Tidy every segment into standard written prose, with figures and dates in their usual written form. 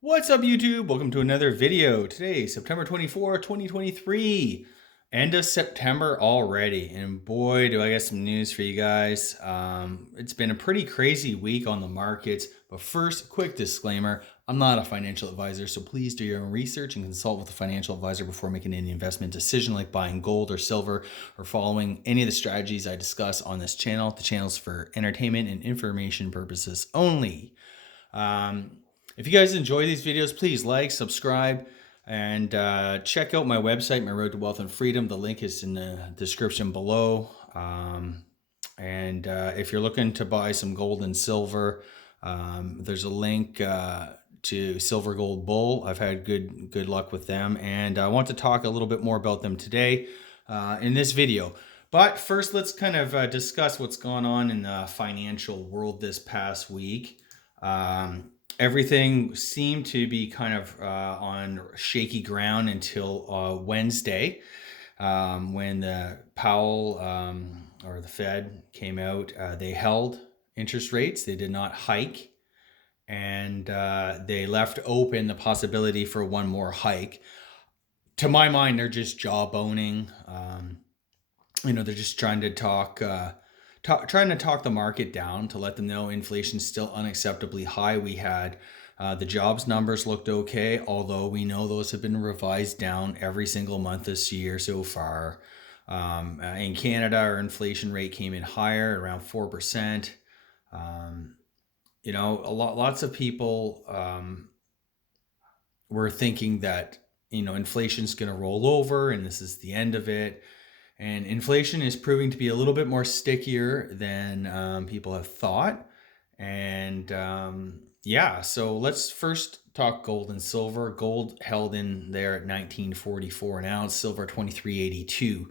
What's up, YouTube? Welcome to another video. Today, September 24, 2023. End of September already. And boy, do I got some news for you guys. It's been a pretty crazy week on the markets. But first, quick disclaimer. I'm not a financial advisor, so please do your own research and consult with a financial advisor before making any investment decision like buying gold or silver or following any of the strategies I discuss on this channel. The channel's for entertainment and information purposes only. If you guys enjoy these videos, please like, subscribe, and check out my website, My Road to Wealth and Freedom. The link is in the description below. And if you're looking to buy some gold and silver, there's a link to Silver Gold Bull. I've had good luck with them, and I want to talk a little bit more about them today in this video. But first, let's kind of discuss what's gone on in the financial world this past week. Everything seemed to be kind of on shaky ground until Wednesday, when the Powell or the Fed came out. They held interest rates. They did not hike, and they left open the possibility for one more hike. To my mind, they're just jawboning. They're just trying to talk the market down to let them know inflation's still unacceptably high. We had the jobs numbers looked okay, although we know those have been revised down every single month this year so far. In Canada, our inflation rate came in higher, around 4%. Lots of people were thinking that inflation's going to roll over and this is the end of it. And inflation is proving to be a little bit more stickier than people have thought. And so let's first talk gold and silver. Gold held in there at 1944 an ounce, silver 2382.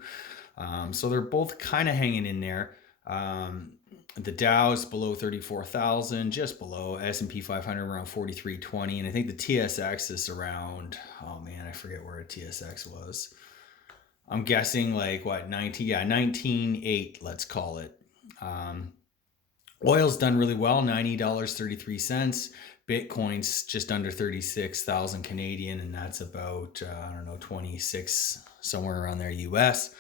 So they're both kind of hanging in there. The Dow's below 34,000, just below. S&P 500 around 4320, and I think the TSX is around. Oh man, I forget where a TSX was. I'm guessing like what 19.8, let's call it. Oil's done really well, $90.33. Bitcoin's just under 36,000 Canadian, and that's about 26 somewhere around there US.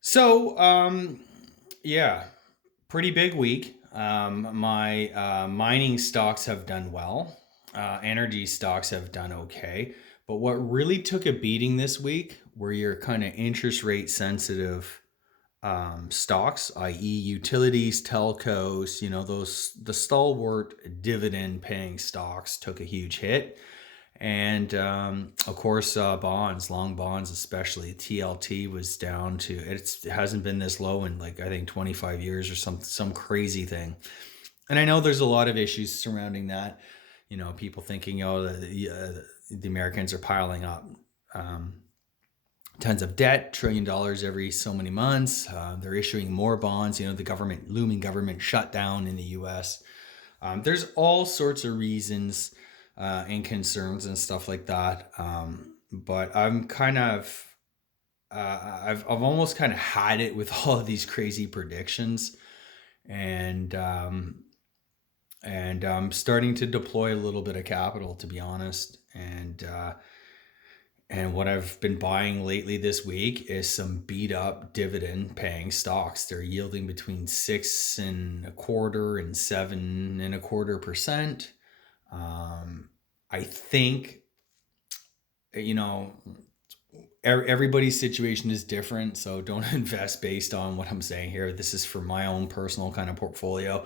So pretty big week. My mining stocks have done well. Energy stocks have done okay. But what really took a beating this week were your kind of interest rate sensitive stocks, i.e. utilities, telcos, the stalwart dividend paying stocks took a huge hit. And of course, bonds, long bonds, especially TLT was down to, it hasn't been this low in I think 25 years or some crazy thing. And I know there's a lot of issues surrounding that. People thinking, the Americans are piling up tons of debt, $1 trillion every so many months. They're issuing more bonds. The looming government shutdown in the U.S. There's all sorts of reasons and concerns and stuff like that. But I'm kind of, I've almost kind of had it with all of these crazy predictions, and I'm starting to deploy a little bit of capital, to be honest. And what I've been buying lately this week is some beat up dividend paying stocks. They're yielding between 6.25% and 7.25%. I think, everybody's situation is different, so don't invest based on what I'm saying here. This is for my own personal kind of portfolio.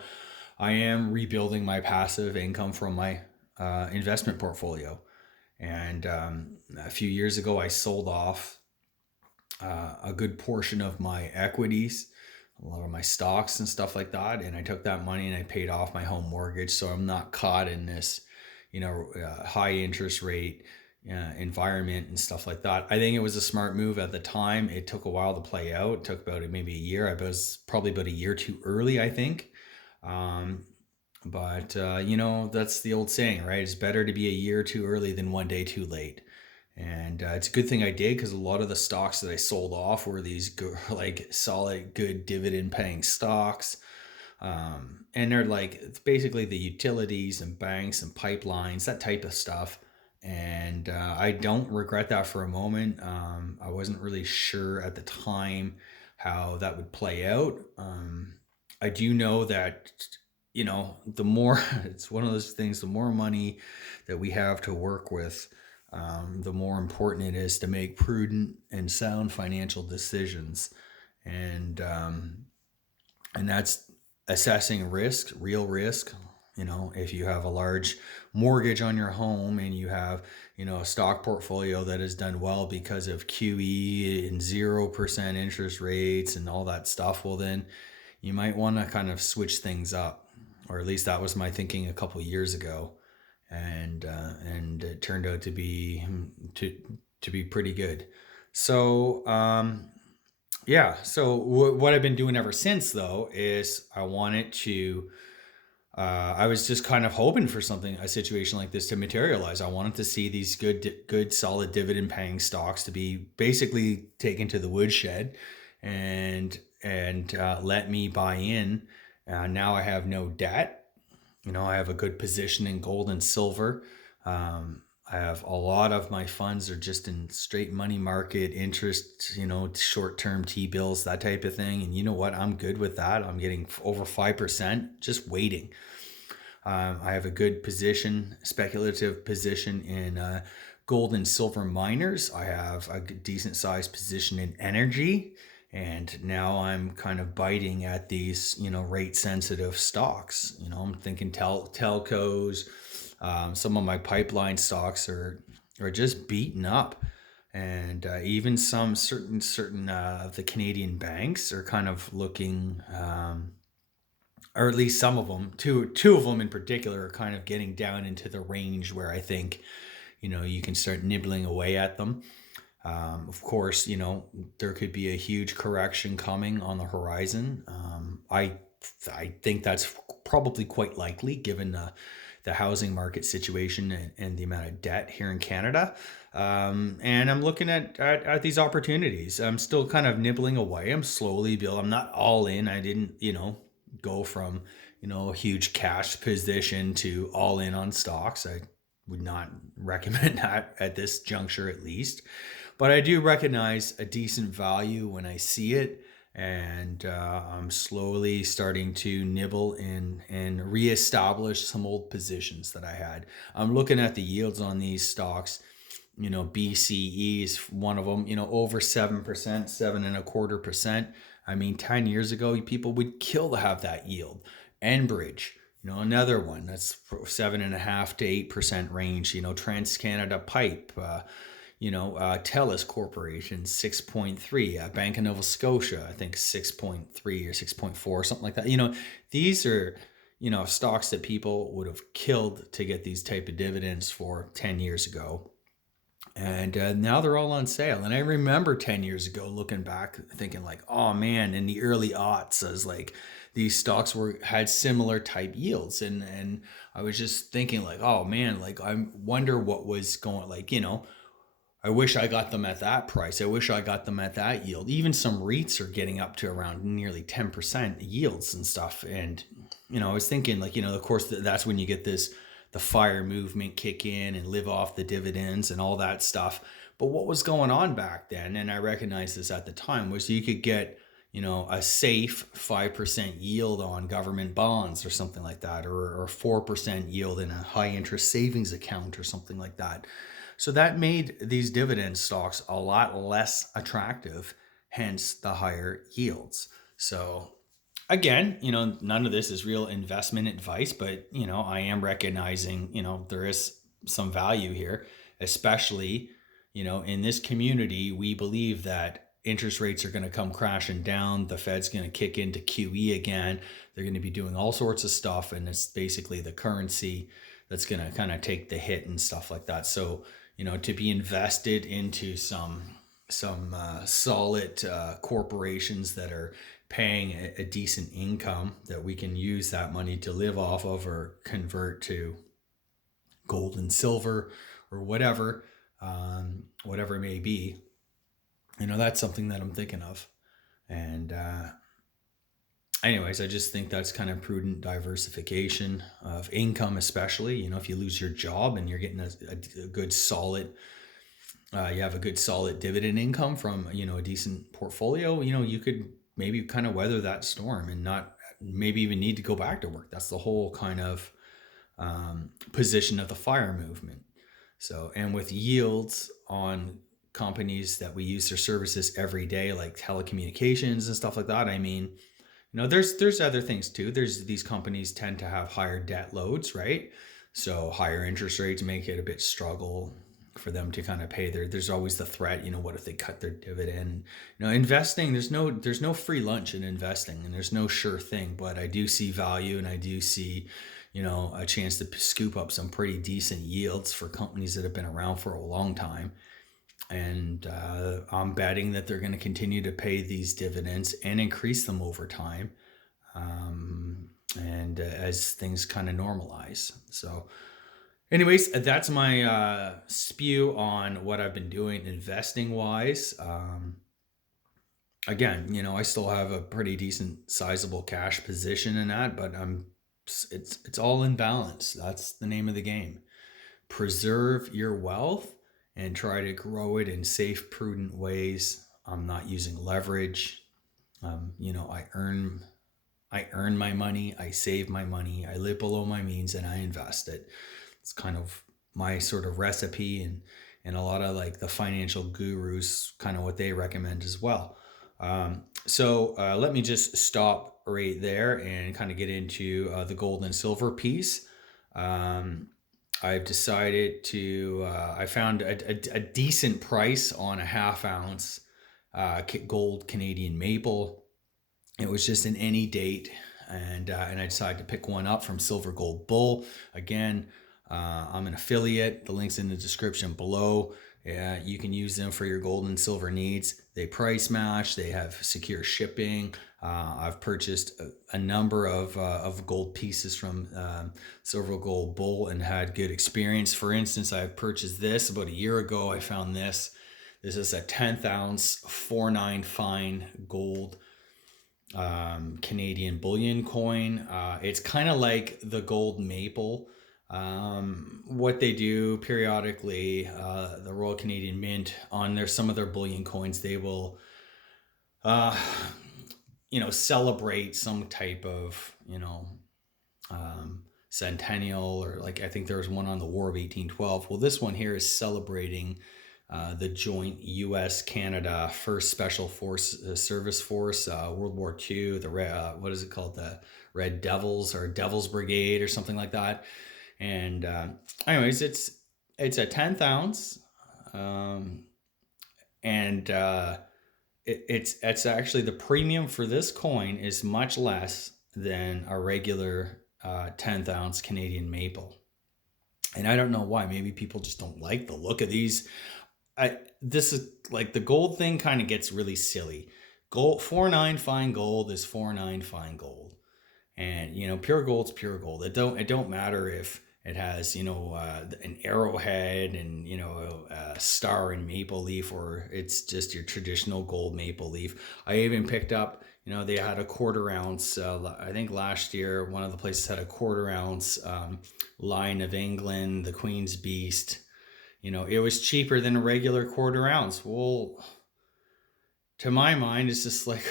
I am rebuilding my passive income from my investment portfolio. And a few years ago, I sold off a good portion of my equities, a lot of my stocks and stuff like that. And I took that money and I paid off my home mortgage. So I'm not caught in this, high interest rate environment and stuff like that. I think it was a smart move at the time. It took a while to play out. It took about maybe a year. I was probably about a year too early, I think. But that's the old saying, right? It's better to be a year too early than one day too late. And it's a good thing I did, because a lot of the stocks that I sold off were these solid, good dividend paying stocks. And they're like, it's basically the utilities and banks and pipelines, that type of stuff. And I don't regret that for a moment. I wasn't really sure at the time how that would play out. I do know that, the more, it's one of those things, the more money that we have to work with, the more important it is to make prudent and sound financial decisions. And, and that's assessing risk, real risk. If you have a large mortgage on your home and you have, a stock portfolio that has done well because of QE and 0% interest rates and all that stuff, well, then you might want to kind of switch things up. Or at least that was my thinking a couple of years ago. And it turned out to be pretty good. So, yeah. So what I've been doing ever since, though, is I was just kind of hoping for a situation like this to materialize. I wanted to see these good, solid dividend paying stocks to be basically taken to the woodshed and let me buy in. Now I have no debt. I have a good position in gold and silver. I have a lot of my funds are just in straight money market interest, short term T bills, that type of thing. And you know what? I'm good with that. I'm getting over 5% just waiting. I have a good position, speculative position in gold and silver miners. I have a decent sized position in energy. And now I'm kind of biting at these, rate sensitive stocks. I'm thinking telcos. Some of my pipeline stocks are just beaten up, and even some certain of the Canadian banks are kind of looking, or at least some of them, two of them in particular, are kind of getting down into the range where I think, you can start nibbling away at them. Of course, there could be a huge correction coming on the horizon. I think that's probably quite likely given the housing market situation and the amount of debt here in Canada. And I'm looking at these opportunities. I'm still kind of nibbling away. I'm slowly building. I'm not all in. I didn't, go from, a huge cash position to all in on stocks. I would not recommend that at this juncture, at least. But I do recognize a decent value when I see it, and I'm slowly starting to nibble and reestablish some old positions that I had. I'm looking at the yields on these stocks. BCE is one of them. Over 7%, 7.25%. I mean, 10 years ago, people would kill to have that yield. Enbridge, another one that's 7.5% to 8% range. TransCanada Pipe. TELUS Corporation 6.3, Bank of Nova Scotia I think 6.3 or 6.4, something like that. These are stocks that people would have killed to get these type of dividends for 10 years ago, and now they're all on sale. And I remember 10 years ago looking back thinking like, oh man, in the early aughts, as like these stocks had similar type yields, and I was just thinking like, oh man, like I wonder what was going, like, I wish I got them at that price. I wish I got them at that yield. Even some REITs are getting up to around nearly 10% yields and stuff. And, I was thinking like, of course, that's when you get the FIRE movement kick in and live off the dividends and all that stuff. But what was going on back then, and I recognized this at the time, was you could get, a safe 5% yield on government bonds or something like that, or 4% yield in a high interest savings account or something like that. So that made these dividend stocks a lot less attractive, hence the higher yields. So again, none of this is real investment advice, but, I am recognizing, there is some value here, especially, in this community, we believe that interest rates are going to come crashing down. The Fed's going to kick into QE again. They're going to be doing all sorts of stuff. And it's basically the currency that's going to kind of take the hit and stuff like that. So, to be invested into some solid corporations that are paying a decent income that we can use that money to live off of or convert to gold and silver or whatever, whatever it may be. That's something that I'm thinking of. And anyways, I just think that's kind of prudent diversification of income, especially, if you lose your job and you're getting a good solid, you have a good solid dividend income from, a decent portfolio, you could maybe kind of weather that storm and not maybe even need to go back to work. That's the whole kind of position of the FIRE movement. So, and with yields on companies that we use their services every day, like telecommunications and stuff like that, I mean, there's other things too. There's these companies tend to have higher debt loads, right? So higher interest rates make it a bit struggle for them to kind of pay there's always the threat, what if they cut their dividend? Investing, there's no free lunch in investing, and there's no sure thing, but I do see value, and I do see, a chance to scoop up some pretty decent yields for companies that have been around for a long time. And I'm betting that they're going to continue to pay these dividends and increase them over time, and as things kind of normalize. So, anyways, that's my spew on what I've been doing investing wise. Again, I still have a pretty decent, sizable cash position in that, but it's all in balance. That's the name of the game. Preserve your wealth and try to grow it in safe, prudent ways. I'm not using leverage. I earn my money, I save my money, I live below my means, and I invest it. It's kind of my sort of recipe, and a lot of like the financial gurus, kind of what they recommend as well. So let me just stop right there and kind of get into the gold and silver piece. I've decided I found a decent price on a half ounce gold Canadian maple. It was just an any date, and I decided to pick one up from Silver Gold Bull. Again, I'm an affiliate. The link's in the description below. You can use them for your gold and silver needs. They price match. They have secure shipping. I've purchased a number of gold pieces from Silver Gold Bull and had good experience. For instance, I purchased this about a year ago. I found this. This is a 10th ounce 4.9 fine gold Canadian bullion coin. It's kind of like the gold maple. What they do periodically, the Royal Canadian Mint, on some of their bullion coins, they will celebrate some type of centennial, or like I think there was one on the War of 1812. Well, this one here is celebrating the joint U.S.-Canada First Special Force Service Force, World War II. The what is it called? The Red Devils or Devils Brigade or something like that. And anyways, it's a 10th ounce, and it's actually, the premium for this coin is much less than a regular 10th ounce Canadian maple. And I don't know why. Maybe people just don't like the look of these. This is like, the gold thing kind of gets really silly. Gold 4.9 fine gold is 4.9 fine gold, and pure gold's pure gold. It don't matter if it has an arrowhead and a star and maple leaf, or it's just your traditional gold maple leaf. I even picked up, they had a 1/4 ounce. I think last year one of the places had a 1/4 ounce Lion of England, the Queen's Beast. It was cheaper than a regular 1/4 ounce. Well, to my mind, it's just like,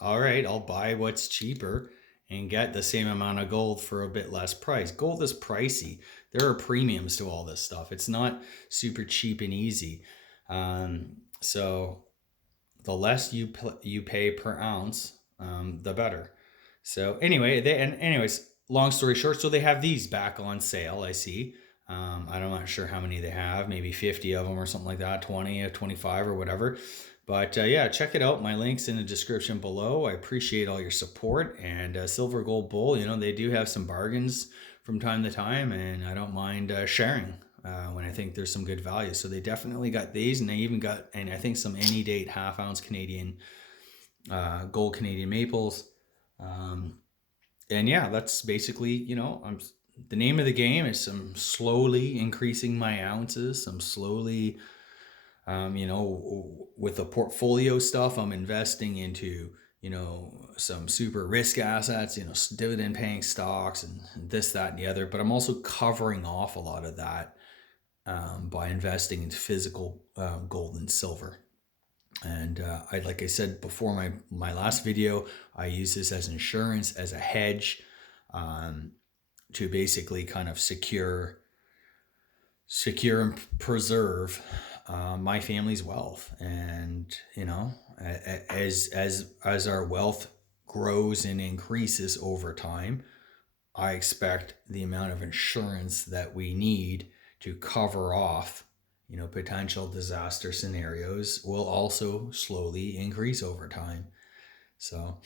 all right, I'll buy what's cheaper and get the same amount of gold for a bit less price. Gold is pricey. There are premiums to all this stuff. It's not super cheap and easy. So the less you pay per ounce, the better. So anyway, anyways, long story short, so they have these back on sale, I see. I'm not sure how many they have, maybe 50 of them or something like that, 20 or 25 or whatever. But yeah, check it out. My link's in the description below. I appreciate all your support. And Silver Gold Bull, they do have some bargains from time to time, and I don't mind sharing when I think there's some good value. So they definitely got these, and they even got, and I think, some any date half ounce Canadian gold Canadian maples. And yeah, that's basically, the name of the game is some slowly increasing my ounces, some slowly, with the portfolio stuff, I'm investing into some super risk assets, dividend paying stocks and this, that, and the other. But I'm also covering off a lot of that by investing in physical gold and silver. And like I said before, my last video, I use this as insurance, as a hedge, to basically kind of secure and preserve my family's wealth. And as our wealth grows and increases over time, I expect the amount of insurance that we need to cover off potential disaster scenarios will also slowly increase over time. So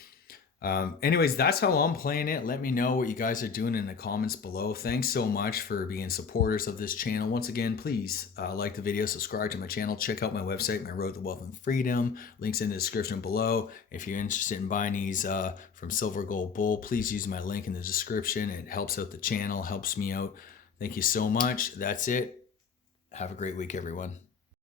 anyways, that's how I'm playing it. Let me know what you guys are doing in the comments below. Thanks so much for being supporters of this channel. Once again, please like the video, subscribe to my channel, check out my website, My Road to Wealth and Freedom. Links in the description below. If you're interested in buying these from Silver Gold Bull, please use my link in the description. It helps out the channel, helps me out. Thank you so much. That's it. Have a great week, everyone.